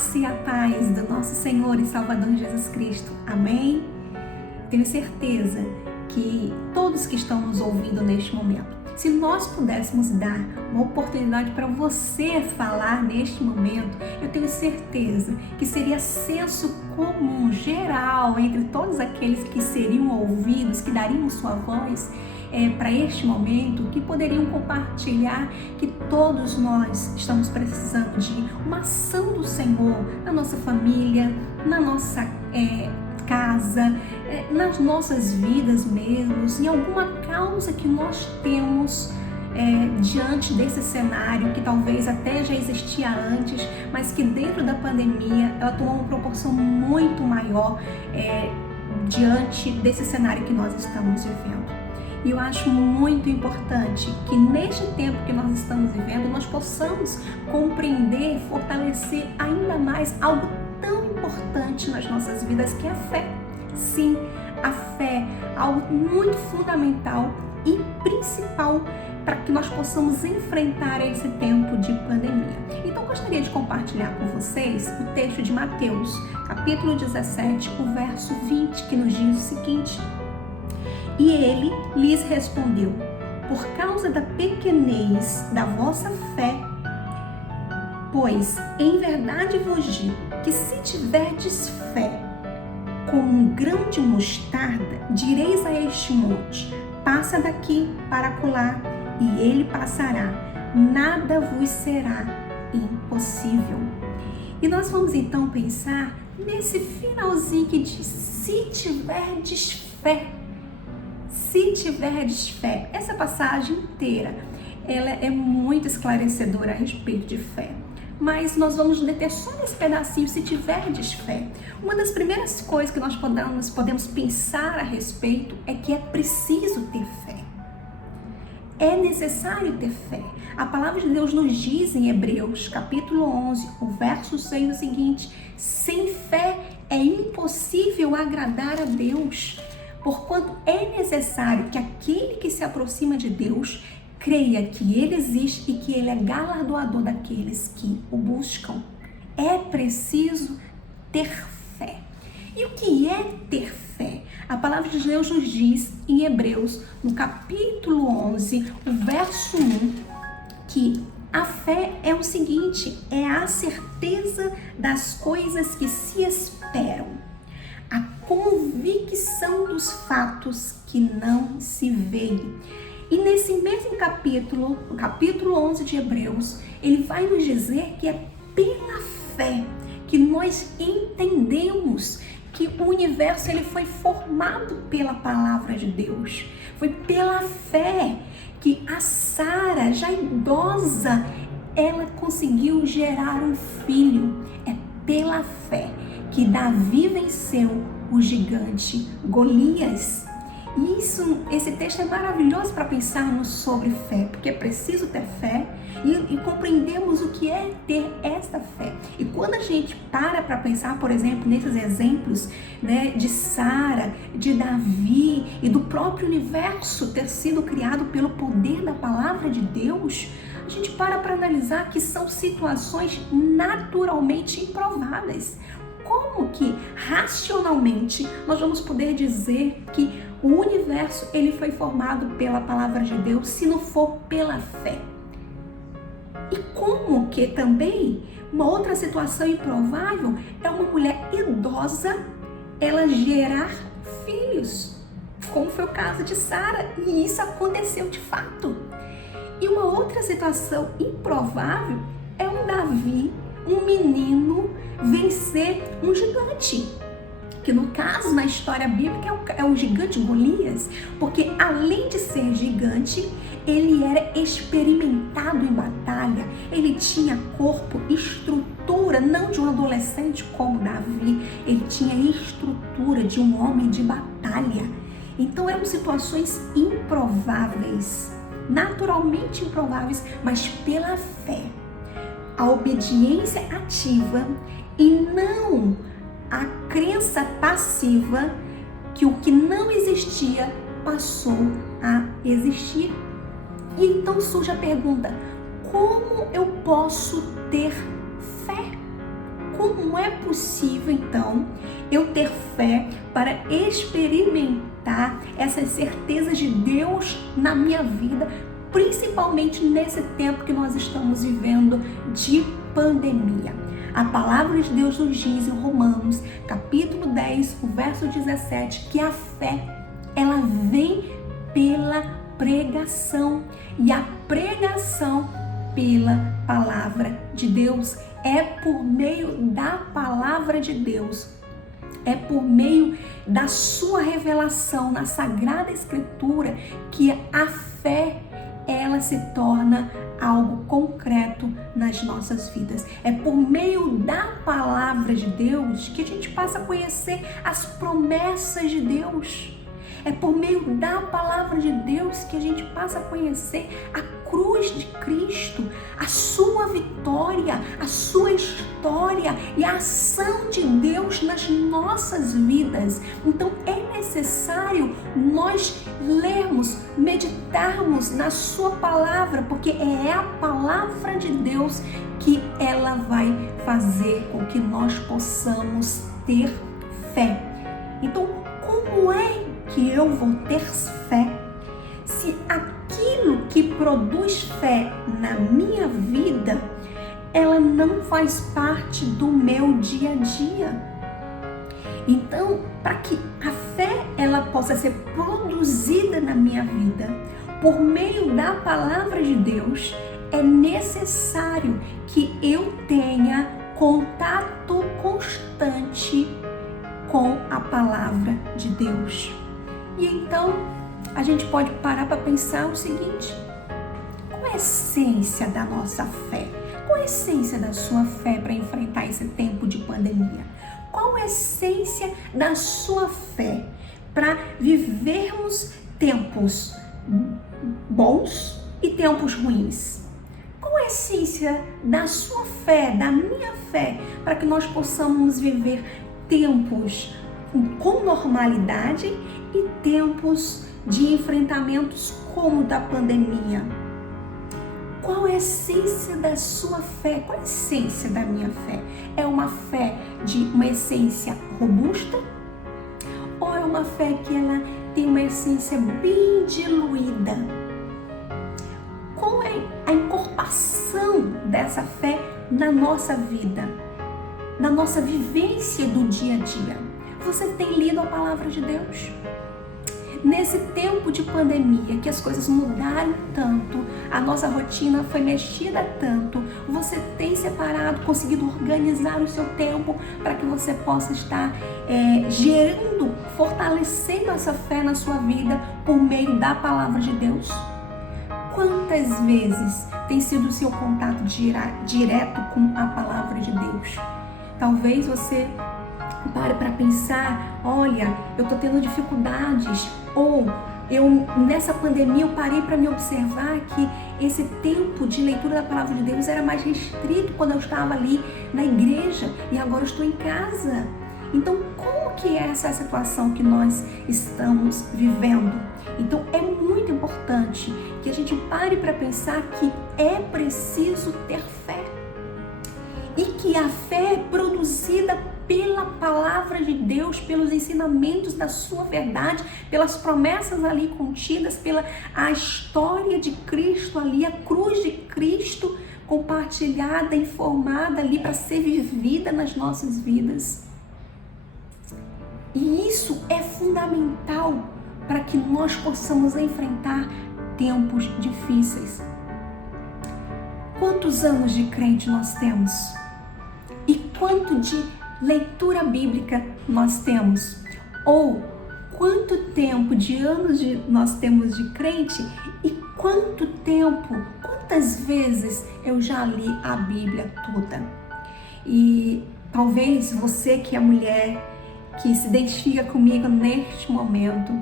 graça e a paz do nosso Senhor e Salvador Jesus Cristo. Amém? Tenho certeza que todos que estão nos ouvindo neste momento, se nós pudéssemos dar uma oportunidade para você falar neste momento, eu tenho certeza que seria senso comum, geral, entre todos aqueles que seriam ouvidos, que dariam sua voz para este momento, que poderiam compartilhar que todos nós estamos precisando de uma ação do Senhor na nossa família, na nossa casa, nas nossas vidas mesmos, em alguma causa que nós temos diante desse cenário que talvez até já existia antes, mas que dentro da pandemia ela tomou uma proporção muito maior diante desse cenário que nós estamos vivendo. E eu acho muito importante que neste tempo que nós estamos vivendo, nós possamos compreender, fortalecer ainda mais algo tão importante nas nossas vidas, que é a fé. Sim, a fé, algo muito fundamental e principal para que nós possamos enfrentar esse tempo de pandemia. Então, gostaria de compartilhar com vocês o texto de Mateus, capítulo 17, o verso 20, que nos diz o seguinte: E ele lhes respondeu: Por causa da pequenez da vossa fé, pois em verdade vos digo que se tiverdes fé como um grão de mostarda, direis a este monte: passa daqui para acolá, e ele passará. Nada vos será impossível. E nós vamos então pensar nesse finalzinho que diz: se tiverdes fé. Se tiverdes fé. Essa passagem inteira, ela é muito esclarecedora a respeito de fé. Mas nós vamos deter só nesse pedacinho, se tiverdes fé. Uma das primeiras coisas que nós podemos pensar a respeito é que é preciso ter fé. É necessário ter fé. A palavra de Deus nos diz em Hebreus, capítulo 11, o verso 6, o seguinte: sem fé é impossível agradar a Deus. Porquanto é necessário que aquele que se aproxima de Deus creia que Ele existe e que Ele é galardoador daqueles que o buscam. É preciso ter fé. E o que é ter fé? A palavra de Deus nos diz em Hebreus, no capítulo 11, o verso 1, que a fé é o seguinte: é a certeza das coisas que se esperam, a convicção dos fatos que não se veem. E nesse mesmo capítulo, o capítulo 11 de Hebreus, ele vai nos dizer que é pela fé que nós entendemos que o universo ele foi formado pela palavra de Deus. Foi pela fé que a Sara, já idosa, ela conseguiu gerar um filho. É pela fé que Davi venceu o gigante Golias. Esse texto é maravilhoso para pensarmos sobre fé, porque é preciso ter fé e compreendemos o que é ter esta fé. E quando a gente para pensar, por exemplo, nesses exemplos, né, de Sara, de Davi e do próprio universo ter sido criado pelo poder da palavra de Deus, a gente para analisar que são situações naturalmente improváveis. Como que racionalmente nós vamos poder dizer que o universo ele foi formado pela palavra de Deus se não for pela fé? E como que também uma outra situação improvável é uma mulher idosa ela gerar filhos, como foi o caso de Sara, e isso aconteceu de fato. E uma outra situação improvável é um Davi, um menino, vencer um gigante, que no caso, na história bíblica, é o gigante Golias, porque além de ser gigante, ele era experimentado em batalha, ele tinha corpo, estrutura, não de um adolescente como Davi, ele tinha estrutura de um homem de batalha. Então eram situações improváveis, naturalmente improváveis, mas pela fé, a obediência ativa e não a crença passiva que o que não existia passou a existir. E então surge a pergunta: como eu posso ter fé? Como não é possível, então, eu ter fé para experimentar essas certezas de Deus na minha vida, principalmente nesse tempo que nós estamos vivendo de pandemia. A palavra de Deus nos diz em Romanos, capítulo 10, o verso 17, que a fé, ela vem pela pregação, e a pregação pela palavra de Deus. É por meio da palavra de Deus, é por meio da sua revelação na Sagrada Escritura que a fé, ela se torna algo concreto nas nossas vidas. É por meio da palavra de Deus que a gente passa a conhecer as promessas de Deus. É por meio da palavra de Deus que a gente passa a conhecer a cruz de Cristo, a sua vitória, a sua história e a ação de Deus nas nossas vidas. Então é necessário nós lermos, meditarmos na sua palavra, porque é a palavra de Deus que ela vai fazer com que nós possamos ter fé. Então, como é que eu vou ter fé se aquilo que produz fé na minha vida, ela não faz parte do meu dia a dia? Então, para que a fé ela possa ser produzida na minha vida por meio da palavra de Deus, é necessário que eu tenha contato constante com a palavra de Deus. E então, a gente pode parar para pensar o seguinte: qual é a essência da nossa fé? Qual é a essência da sua fé para enfrentar esse tempo de pandemia? Qual é a essência da sua fé para vivermos tempos bons e tempos ruins? Qual é a essência da sua fé, da minha fé, para que nós possamos viver tempos com normalidade e tempos de enfrentamentos como o da pandemia? Qual é a essência da sua fé? Qual é a essência da minha fé? É uma fé de uma essência robusta? Ou é uma fé que ela tem uma essência bem diluída? Qual é a encorpação dessa fé na nossa vida, na nossa vivência do dia a dia? Você tem lido a palavra de Deus? Nesse tempo de pandemia, que as coisas mudaram tanto, a nossa rotina foi mexida tanto, você tem separado, conseguido organizar o seu tempo para que você possa estar gerando, fortalecendo essa fé na sua vida por meio da palavra de Deus? Quantas vezes tem sido o seu contato direto com a palavra de Deus? Talvez você pare para pensar: olha, eu estou tendo dificuldades, ou nessa pandemia eu parei para me observar que esse tempo de leitura da palavra de Deus era mais restrito quando eu estava ali na igreja e agora eu estou em casa. Então, como que é essa situação que nós estamos vivendo? Então, é muito importante que a gente pare para pensar que é preciso ter fé. E que a fé é produzida pela palavra de Deus, pelos ensinamentos da sua verdade, pelas promessas ali contidas, pela a história de Cristo ali, a cruz de Cristo compartilhada, informada ali para ser vivida nas nossas vidas. E isso é fundamental para que nós possamos enfrentar tempos difíceis. Quantos anos de crente nós temos? E quanto de leitura bíblica nós temos? Ou quanto tempo de anos nós temos de crente e quanto tempo, quantas vezes eu já li a Bíblia toda? E talvez você que é mulher, que se identifica comigo neste momento,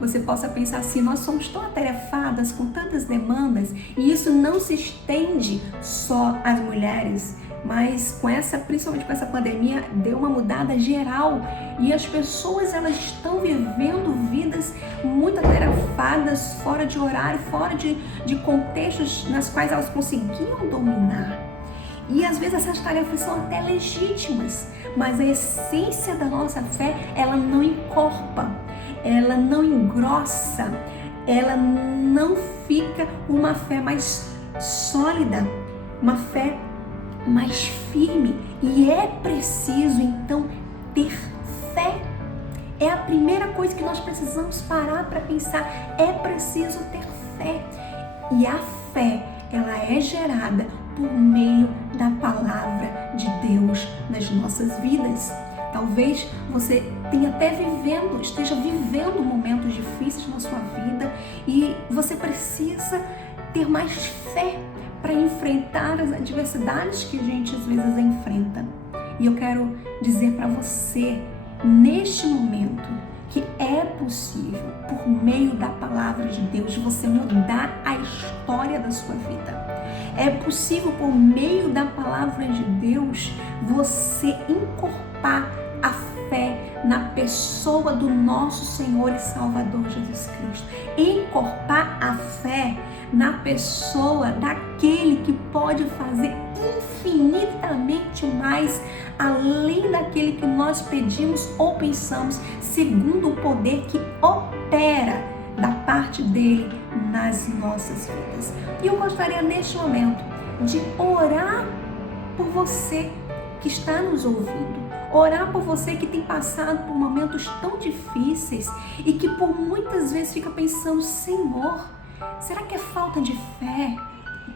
você possa pensar assim: nós somos tão atarefadas com tantas demandas, e isso não se estende só às mulheres, mas principalmente com essa pandemia, deu uma mudada geral e as pessoas elas estão vivendo vidas muito atarefadas, fora de horário, fora de contextos nas quais elas conseguiam dominar. E às vezes essas tarefas são até legítimas, mas a essência da nossa fé, ela não encorpa, ela não engrossa, ela não fica uma fé mais sólida, uma fé mais firme. E é preciso então ter fé. É a primeira coisa que nós precisamos parar para pensar. É preciso ter fé. E a fé, ela é gerada por meio da palavra de Deus nas nossas vidas. Talvez você esteja vivendo momentos difíceis na sua vida e você precisa ter mais fé para enfrentar as adversidades que a gente às vezes enfrenta. E eu quero dizer para você, neste momento, que é possível, por meio da palavra de Deus, você mudar a história da sua vida. É possível, por meio da palavra de Deus, você encorpar a fé na pessoa do nosso Senhor e Salvador Jesus Cristo. Encorpar a fé na pessoa daquele que pode fazer infinitamente mais além daquele que nós pedimos ou pensamos, segundo o poder que opera da parte dele nas nossas vidas. E eu gostaria neste momento de orar por você que está nos ouvindo, orar por você que tem passado por momentos tão difíceis e que por muitas vezes fica pensando: Senhor, será que é falta de fé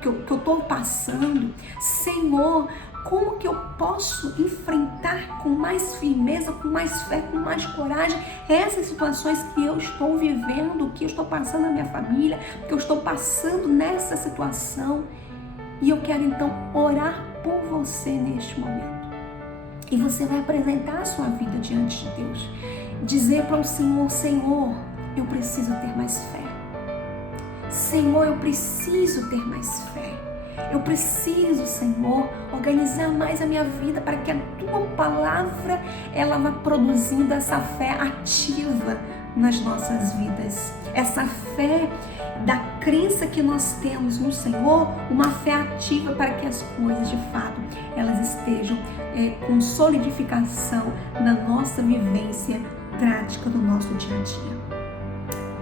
que eu estou passando? Senhor, como que eu posso enfrentar com mais firmeza, com mais fé, com mais coragem essas situações que eu estou vivendo, que eu estou passando na minha família, que eu estou passando nessa situação? E eu quero então orar por você neste momento. E você vai apresentar a sua vida diante de Deus. Dizer para o Senhor: Senhor, eu preciso ter mais fé. Senhor, eu preciso ter mais fé. Eu preciso, Senhor, organizar mais a minha vida para que a Tua palavra, ela vá produzindo essa fé ativa nas nossas vidas. Essa fé da crença que nós temos no Senhor, uma fé ativa para que as coisas, de fato, elas estejam com solidificação na nossa vivência prática do nosso dia a dia.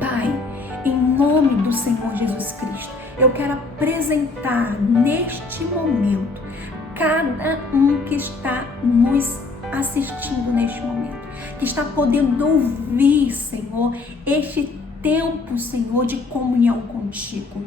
Pai, em nome do Senhor Jesus Cristo, eu quero apresentar neste momento cada um que está nos assistindo neste momento, que está podendo ouvir, Senhor, este tempo, Senhor, de comunhão contigo.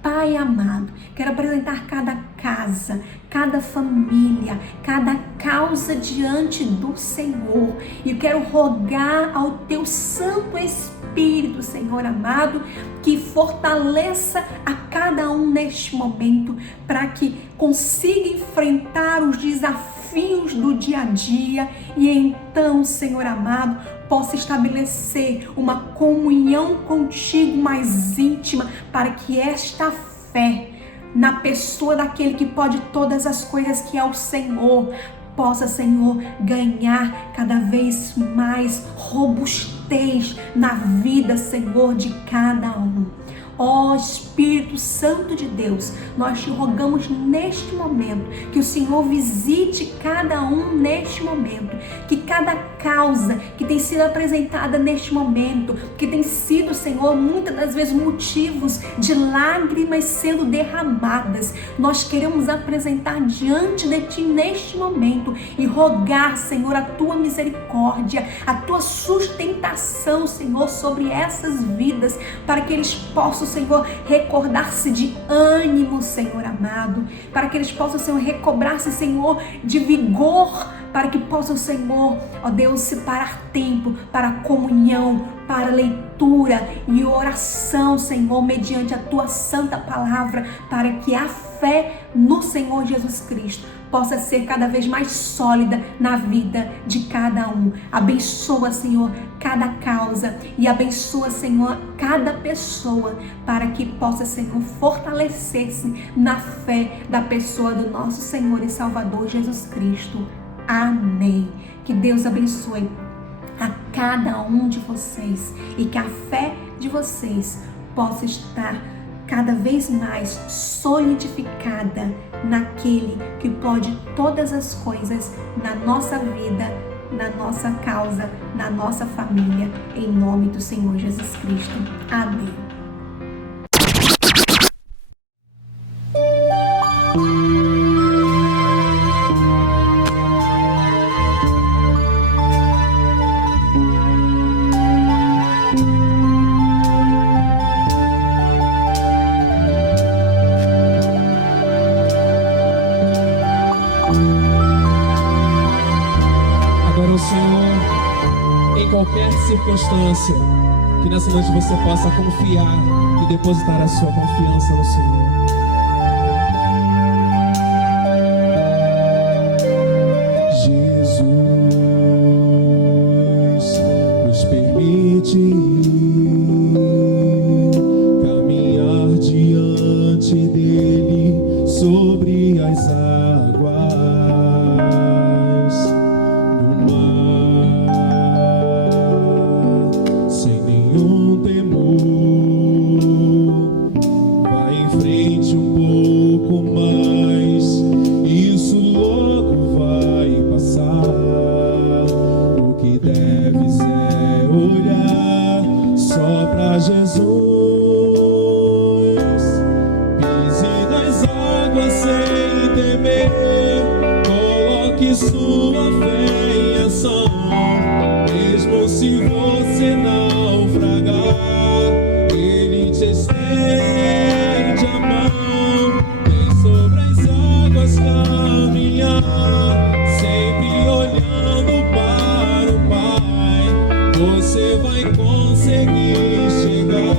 Pai amado, quero apresentar cada casa, cada família, cada causa diante do Senhor. E quero rogar ao Teu Santo Espírito, Senhor amado, que fortaleça a cada um neste momento, para que consiga enfrentar os desafios do dia a dia e então, Senhor amado, possa estabelecer uma comunhão contigo mais íntima, para que esta fé na pessoa daquele que pode todas as coisas, que é o Senhor, possa, Senhor, ganhar cada vez mais robustez na vida, Senhor, de cada um. Ó Espírito Santo de Deus, nós te rogamos neste momento que o Senhor visite cada um neste momento, que cada causa que tem sido apresentada neste momento, que tem sido, Senhor, muitas das vezes motivos de lágrimas sendo derramadas, nós queremos apresentar diante de Ti neste momento e rogar, Senhor, a Tua misericórdia, a Tua sustentação, Senhor, sobre essas vidas, para que eles possam, Senhor, recordar-se de ânimo, Senhor amado, para que eles possam, Senhor, recobrar-se, Senhor, de vigor, para que possam, Senhor, ó Deus, separar tempo para comunhão, para leitura e oração, Senhor, mediante a Tua santa palavra, para que a fé no Senhor Jesus Cristo possa ser cada vez mais sólida na vida de cada um. Abençoa, Senhor, cada causa e abençoa, Senhor, cada pessoa, para que possa, Senhor, fortalecer-se na fé da pessoa do nosso Senhor e Salvador Jesus Cristo. Amém. Que Deus abençoe a cada um de vocês e que a fé de vocês possa estar cada vez mais solidificada naquele que pode todas as coisas na nossa vida, na nossa causa, na nossa família, em nome do Senhor Jesus Cristo. Amém. Agora o Senhor, em qualquer circunstância, que nessa noite você possa confiar e depositar a sua confiança no Senhor. Jesus nos permite caminhar diante dele sobre as águas. Só pra Jesus, pise nas águas sem temer, coloque sua fé em ação, mesmo se você naufragar, Ele te estende a mão, vem sobre as águas caminhar, sempre olhando para o Pai, você vai conseguir chegar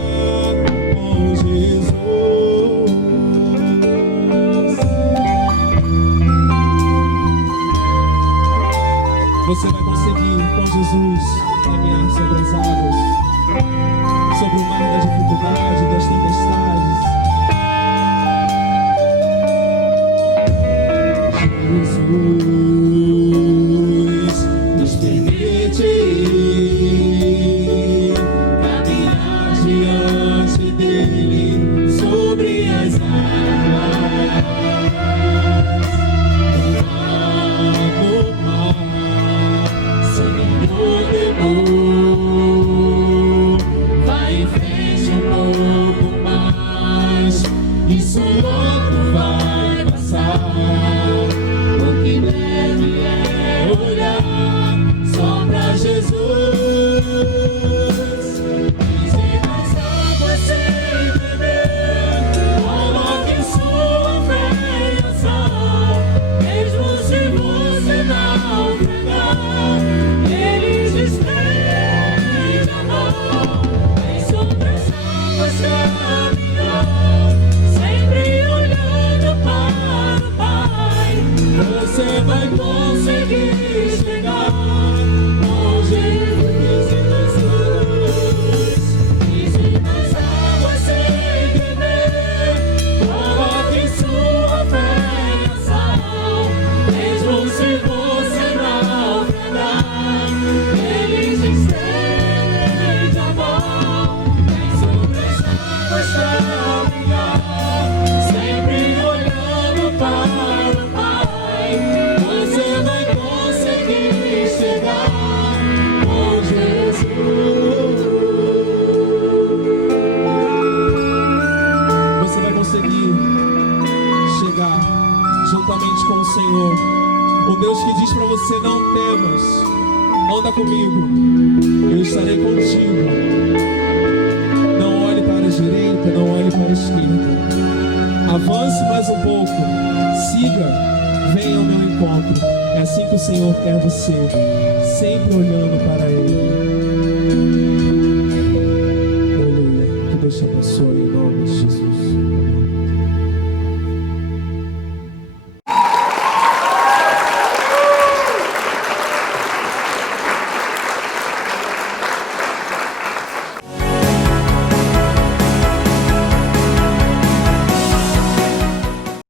com Jesus. Você vai conseguir com Jesus caminhar sobre as águas, sobre o mar da dificuldade, das tempestades. Jesus nos permite diante dele sobre as águas, no mar, sem temor, vai em frente pouco mais, isso logo vai passar. O que deve é olhar só pra Jesus. Você vai conseguir chegar com Jesus e nas águas sem temer, coloque sua fé em ação, mesmo se você naufragar, Ele te estende a mão, vem sobre as águas caminhar, sempre olhando para o Pai. Você vai conseguir chegar com Jesus. Você vai conseguir chegar juntamente com o Senhor, o Deus que diz para você: não temas, anda comigo, eu estarei contigo. Não olhe para a direita, não olhe para a esquerda. Avance mais um pouco, siga. Venha ao meu encontro. É assim que o Senhor quer você, sempre olhando para Ele. Aleluia. Que Deus te abençoe em nome de Jesus.